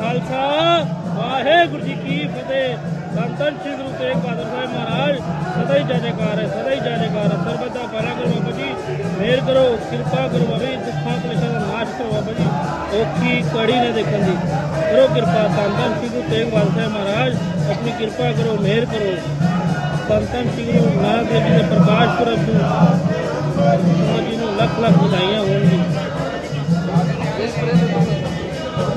ਖਾਲਸਾ, ਵਾਹਿਗੁਰੂ ਜੀ ਕੀ ਫਤਿਹ। ਧੰਨ ਸ੍ਰੀ ਗੁਰੂ ਤੇਗ ਬਹਾਦਰ ਸਾਹਿਬ ਮਹਾਰਾਜ, ਸਦਾ ਹੀ ਜੈਕਾਰ ਹੈ, ਸਦਾ ਹੀ ਜੈਕਾਰ ਹੈ। ਸਰਬਤ ਦਾ ਭਲਾ ਕਰੋ ਬਾਬਾ ਜੀ ਮਿਹਰ ਕਰੋ, ਕਿਰਪਾ ਕਰੋ ਬਾਬਾ ਜੀ, ਦੁੱਖਾਂ ਕਲੇਸ਼ਾਂ ਦਾ ਨਾਸ਼ ਕਰੋ ਬਾਬਾ ਜੀ। ਔਖੀ ਕੜੀ ਨੇ ਦੇਖਣ ਦੀ। ਕਰੋ ਕਿਰਪਾ ਧੰਨ ਧੰਨ ਸ੍ਰੀ ਗੁਰੂ ਤੇਗ ਬਹਾਦਰ ਸਾਹਿਬ ਮਹਾਰਾਜ, ਆਪਣੀ ਕਿਰਪਾ ਕਰੋ ਮਿਹਰ ਕਰੋ। ਸੰਤਨ ਸ੍ਰੀ ਗੁਰੂ ਨਾਨਕ ਦੇਵ ਜੀ ਦੇ ਪ੍ਰਕਾਸ਼ ਪੁਰਬ ਨੂੰ ਜੀ ਨੂੰ ਲੱਖ ਲੱਖ ਵਧਾਈਆਂ ਹੋਣਗੀਆਂ।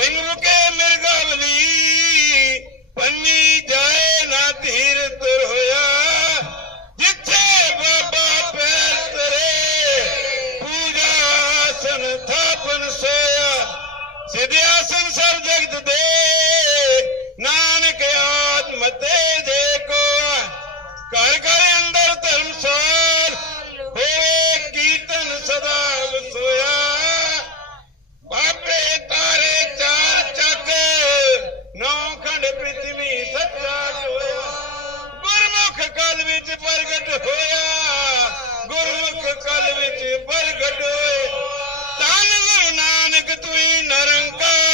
செய்யுமுக்கே மிருகாவதி ਗੁਰਮੁਖ ਕਲ ਵਿੱਚ ਪ੍ਰਗਟ ਹੋਏ ਧੰਨ ਗੁਰੂ ਨਾਨਕ ਤੂੰ ਨਿਰੰਕਾਰ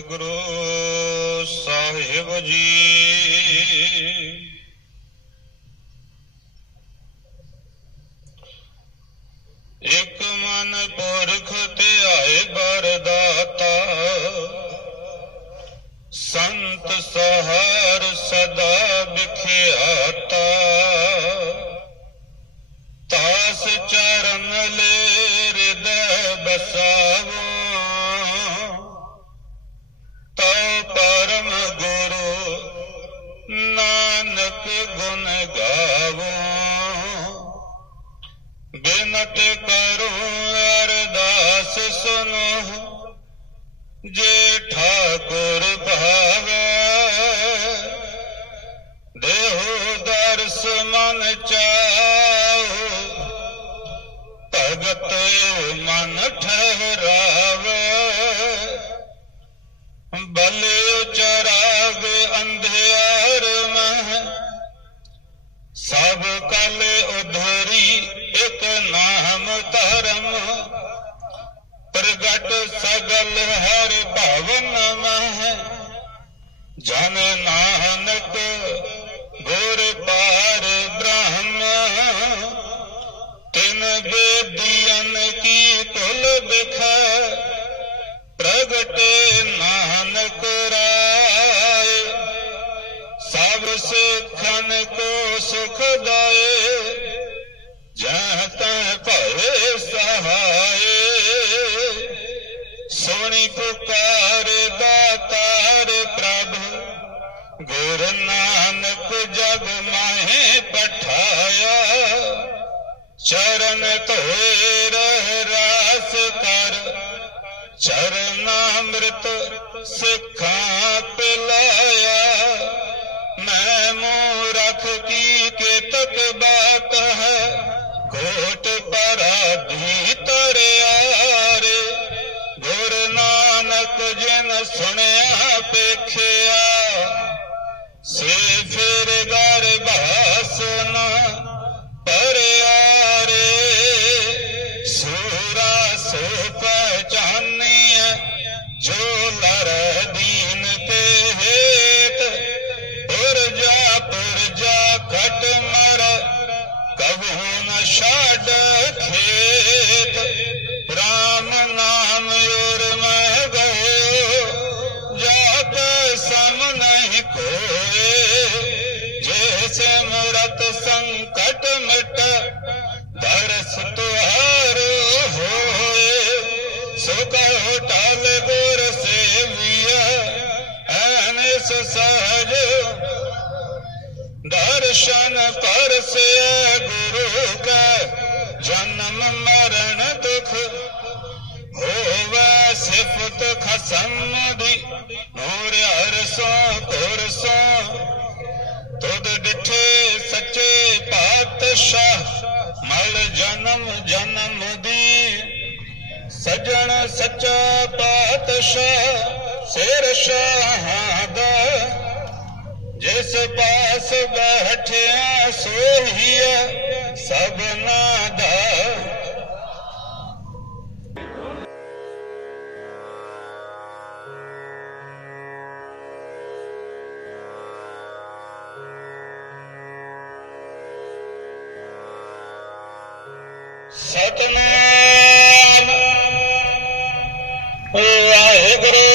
ਸਤਿਗੁਰੂ ਸਾਹਿਬ ਜੀ। ਮਿਹਨਤ ਕਰੂੰ, ਅਰਦਾਸ ਸੁਨੋ ਜੇ ਠਾਕੁਰ ਭਾਵੇ, ਦੇਹੁ ਦਰਸ ਮਨ ਚਾਉ ਭਗਤ ਮਨ ਠਹਿਰਾਵੇ, ਬਲੇ ਚਰਾਗ ਅੰਧਿਆਰ ਮਹ। ਸਭ ਕਲ ਉਧਰੀ ਇਕ ਨਾਮ ਧਰਮ, ਪ੍ਰਗਟ ਸਗਲ ਹਰ ਭਵਨ ਮਹਿ। ਜਨ ਨਾਨਕ ਗੁਰ ਪਾਰ ਬ੍ਰਹਮ, ਤਿਨ ਬੇਦੀਨ ਕੀ ਤੁਲ ਬਿਖ ਪ੍ਰਗਟੇ ਨਾਨਕ ਰਾਏ, ਸਭ ਸਿੱਖਨ ਕੋ ਸੁਖਦਾ ਪੁਕਾਰ ਦਾਤਾਰ ਪ੍ਰਭ, ਗੁਰ ਨਾਨਕ ਜਗ ਮਾਹੇ ਪਠਾਇਆ, ਚਰਨ ਧੋਏ ਰਹਿ ਰਾਸ ਕਰ ਚਰਨਾਮ੍ਰਿਤ ਸਿਖਾਂ ਤਬ ਹੁਣ ਛੱਡ ਨਾਮ ਉਰ ਮੈਂ ਗਏ। ਜਾਤ ਮਰਤ ਸੰਕਟ ਮਿਟ, ਦਰਸ ਤੁਹਾਰ ਹੋਏ। ਸੋ ਕਹੋ ਦਰਸ਼ਨ ਕਰ ਹੋਗਾ ਜਨਮ ਮਰਨ ਦੁਖ ਹੋਵੇ, ਸਿਫਤ ਖਸਮ ਦੀ, ਨੂਰ ਅਰਸੋ ਤੁਰਸੋ ਤੁਦ ਡਿਠੇ ਸੱਚੇ ਪਾਤਸ਼ਾਹ, ਮਲ ਜਨਮ ਜਨਮ ਦੀ, ਸਜਣ ਸੱਚਾ ਪਾਤਸ਼ਾਹ, ਸਿਰ ਸ਼ਾਹਾਦ ਜਿਸ ਪਾਸ ਬੈਠਿਆ ਸੋਹੀਆ ਸਭਨਾ ਦਾ। ਸਤਨਾਮ। ਵਾਹਿਗੁਰੂ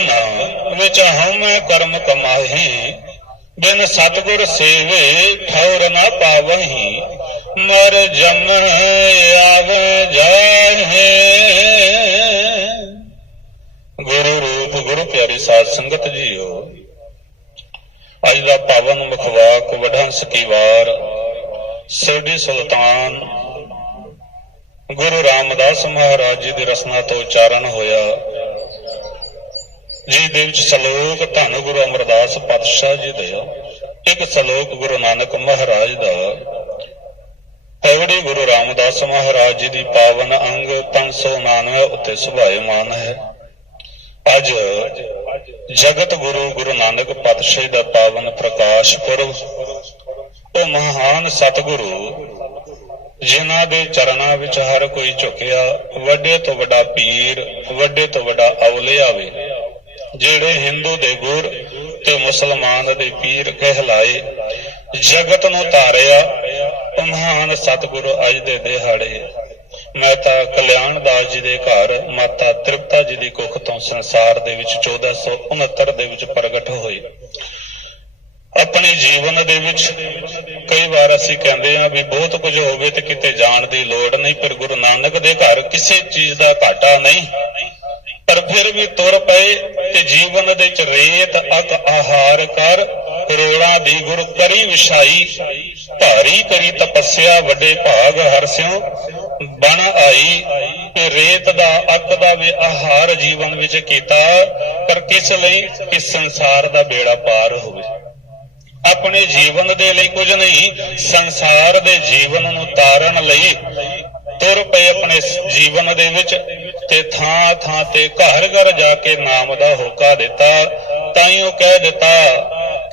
ਕੇ ਬੰਧਨ ਵਿੱਚ ਕਰਮ ਕਮਾਹੀ, ਬਿਨ ਸਤਿਗੁਰ ਸੇਵੇ ਠੌਰ ਨਾ ਪਾਵਹੀ, ਮਰ ਜਮ ਆਵੇ ਜਾਹੇ। ਗੁਰੂ ਰੂਪ, ਗੁਰੂ ਪਿਆਰੀ ਸਾਧ ਸੰਗਤ ਜੀਓ, ਅੱਜ ਦਾ ਪਾਵਨ ਮੁਖਵਾਕ ਵਡਹੰਸ ਕੀ ਵਾਰ ਸਿਰਡੀ ਸੁਲਤਾਨ, ਗੁਰੂ ਰਾਮਦਾਸ ਮਹਾਰਾਜ ਜੀ ਦੀ ਰਸਨਾ ਤੋਂ ਉਚਾਰਨ ਹੋਇਆ। ਜੀ ਦੇ ਵਿੱਚ ਸ਼ਲੋਕ ਧੰਨ ਗੁਰੂ ਅਮਰਦਾਸ ਪਾਤਸ਼ਾਹ ਜੀ ਦਾ ਇੱਕ ਸ਼ਲੋਕ ਗੁਰੂ ਨਾਨਕ ਮਹਾਰਾਜ ਦਾ ਪੌੜੀ ਗੁਰੂ ਰਾਮਦਾਸ ਮਹਾਰਾਜ ਜੀ ਦੀ ਪਾਵਨ ਅੰਗ 599 ਉੱਤੇ ਸੁਭਾਇਮਾਨ ਹੈ। ਅੱਜ ਜਗਤ ਗੁਰੂ ਗੁਰੂ ਨਾਨਕ ਪਾਤਸ਼ਾਹ ਦਾ ਪਾਵਨ ਪ੍ਰਕਾਸ਼ ਪੁਰਬ, ਉਹ ਮਹਾਨ ਸਤਿਗੁਰੂ, ਜਿਨ੍ਹਾਂ ਦੇ ਚਰਨਾਂ ਵਿੱਚ ਹਰ ਕੋਈ ਝੁਕਿਆ, ਵੱਡੇ ਤੋਂ ਵੱਡਾ ਪੀਰ, ਵੱਡੇ ਤੋਂ ਵੱਡਾ ਔਲਿਆ ਵੇ ਜਿਹੜੇ ਹਿੰਦੂ ਦੇ ਗੁਰ ਤੇ ਮੁਸਲਮਾਨ ਦੇ ਪੀਰ ਕਹਿਲਾਏ, ਜਗਤ ਨੂੰ ਤਾਰਿਆ ਮਹਾਨ ਸਤਿਗੁਰੂ ਅੱਜ ਦੇ ਦਿਹਾੜੇ। ਮੈਂ ਤਾਂ ਕਲਿਆਣ ਦਾਸ ਜੀ ਦੇ ਘਰ, ਮਾਤਾ ਤ੍ਰਿਪਤਾ ਜੀ ਦੀ ਕੁੱਖ ਤੋਂ ਸੰਸਾਰ ਦੇ ਵਿੱਚ 1469 ਦੇ ਵਿੱਚ ਪ੍ਰਗਟ ਹੋਏ ਆਪਣੇ ਜੀਵਨ ਦੇ ਵਿੱਚ ਕਈ ਵਾਰ ਅਸੀਂ ਕਹਿੰਦੇ ਆ ਵੀ ਬਹੁਤ ਕੁਝ ਹੋਵੇ ਤੇ ਕਿਤੇ ਜਾਣ ਦੀ ਲੋੜ ਨਹੀਂ, ਪਰ ਗੁਰੂ ਨਾਨਕ ਦੇ ਘਰ ਕਿਸੇ ਚੀਜ਼ ਦਾ ਘਾਟਾ ਨਹੀਂ। ਪਰ ਫਿਰ ਵੀ ਤੁਰ ਪਏ ਤੇ ਜੀਵਨ ਦੇ ਚ ਰੇਤ ਅਕ ਆਹਾਰ ਕਰ ਕਰੋੜਾਂ ਦੀ ਗੁਰ ਕਰੀ ਵਿਛਾਈ। ਭਾਰੀ ਕਰੀ ਤਪੱਸਿਆ ਵੱਡੇ ਭਾਗ ਹਰਸਿਓ ਬਣ ਆਈ ਤੇ ਰੇਤ ਦਾ ਅੱਕ ਦਾ ਵੀ ਆਹਾਰ ਜੀਵਨ ਵਿੱਚ ਕੀਤਾ। ਪਰ ਕਿਸ ਲਈ? ਕਿ ਸੰਸਾਰ ਦਾ ਬੇੜਾ ਪਾਰ ਹੋਵੇ। ਆਪਣੇ ਜੀਵਨ ਦੇ ਲਈ ਕੁਝ ਨਹੀਂ, ਸੰਸਾਰ ਦੇ ਜੀਵਨ ਨੂੰ ਤਾਰਨ ਲਈ ਤੁਰ ਪਏ ਆਪਣੇ ਜੀਵਨ ਦੇ ਵਿੱਚ। ਤੇ ਥਾਂ ਥਾਂ ਤੇ ਘਰ ਘਰ ਜਾ ਕੇ ਨਾਮ ਦਾ ਹੋਕਾ ਦਿੱਤਾ ਤਾਂ ਹੀ ਉਹ ਕਹਿ ਦਿੱਤਾ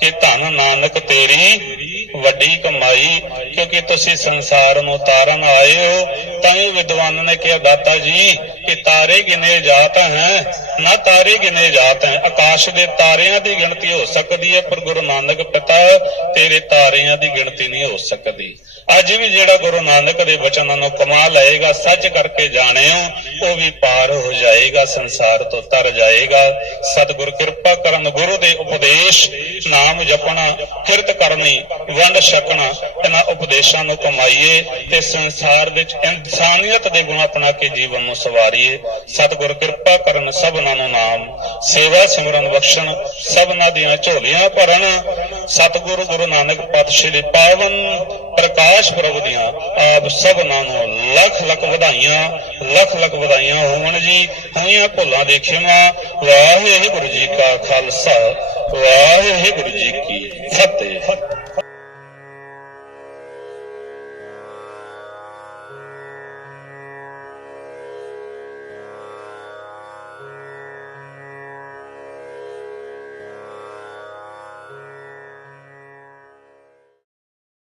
ਕਿ ਧੰਨ ਨਾਨਕ ਤੇਰੀ ਵੱਡੀ ਕਮਾਈ, ਕਿਉਂਕਿ ਤੁਸੀਂ ਸੰਸਾਰ ਨੂੰ ਤਾਰਨ ਆਏ ਹੋ ਤਾਂ ਹੀ ਵਿਦਵਾਨ ਨੇ ਕਿਹਾ, ਦਾਤਾ ਜੀ, ਕਿ ਤਾਰੇ ਗਿਨੇ ਜਾਤ ਹੈ, ਨਾ ਤਾਰੇ ਗਿਨੇ ਜਾਤ ਹੈ, ਆਕਾਸ਼ ਦੇ ਤਾਰਿਆਂ ਦੀ ਗਿਣਤੀ ਹੋ ਸਕਦੀ ਹੈ, ਪਰ ਗੁਰੂ ਨਾਨਕ ਪਿਤਾ ਤੇਰੇ ਤਾਰਿਆਂ ਦੀ ਗਿਣਤੀ ਨਹੀਂ ਹੋ ਸਕਦੀ। ਅੱਜ ਵੀ ਜਿਹੜਾ ਗੁਰੂ ਨਾਨਕ ਦੇ ਬਚਨਾਂ ਨੂੰ ਕਮਾ ਲਏਗਾ ਸੱਚ ਕਰਕੇ ਜਾਣਿਓ, ਉਹ ਵੀ ਪਾਰ ਹੋ ਜਾਏਗਾ, ਸੰਸਾਰ ਤੋਂ ਤਰ ਜਾਏਗਾ। ਸਤਿਗੁਰ ਕਿਰਪਾ ਕਰਨ ਗੁਰੂ ਦੇ ਉਪਦੇਸ਼ ਨਾਮ ਜਪਣਾ, ਕਿਰਤ ਕਰਨੀ, ਵੰਡ ਛਕਣਾ, ਇਹਨਾਂ ਉਪਦੇਸ਼ਾਂ ਨੂੰ ਕਮਾਈਏ ਤੇ ਸੰਸਾਰ ਵਿੱਚ ਇਨਸਾਨੀਅਤ ਦੇ ਗੁਣ ਅਪਣਾ ਕੇ ਜੀਵਨ ਨੂੰ ਸਵਾਰੀਏ। ਸਤਿਗੁਰ ਕਿਰਪਾ ਕਰਨ ਸਭਨਾਂ ਨੂੰ ਨਾਮ, ਸੇਵਾ ਸਿਮਰਨ ਬਖਸ਼ਣ, ਸਭਨਾਂ ਦੀਆਂ ਝੋਲੀਆਂ ਭਰਨ। ਸਤਿਗੁਰੂ ਗੁਰੂ ਨਾਨਕ ਪਾਤਸ਼ਾਹ ਦੇ ਪਾਵਨ ਪ੍ਰਕਾਸ਼ ਪੁਰਬ ਦੀਆਂ ਆਪ ਸਭਨਾਂ ਨੂੰ ਲੱਖ ਲੱਖ ਵਧਾਈਆਂ, ਲੱਖ ਲੱਖ ਵਧਾਈਆਂ ਹੋਣ ਜੀ। ਹੋਈਆਂ ਭੁੱਲਾਂ ਦੇ ਖਿਮਾ ਵਾਹਿਗੁਰੂ ਜੀ ਕਾ ਖਾਲਸਾ, ਵਾਹਿਗੁਰੂ ਜੀ ਕੀ ਫਤਿਹ।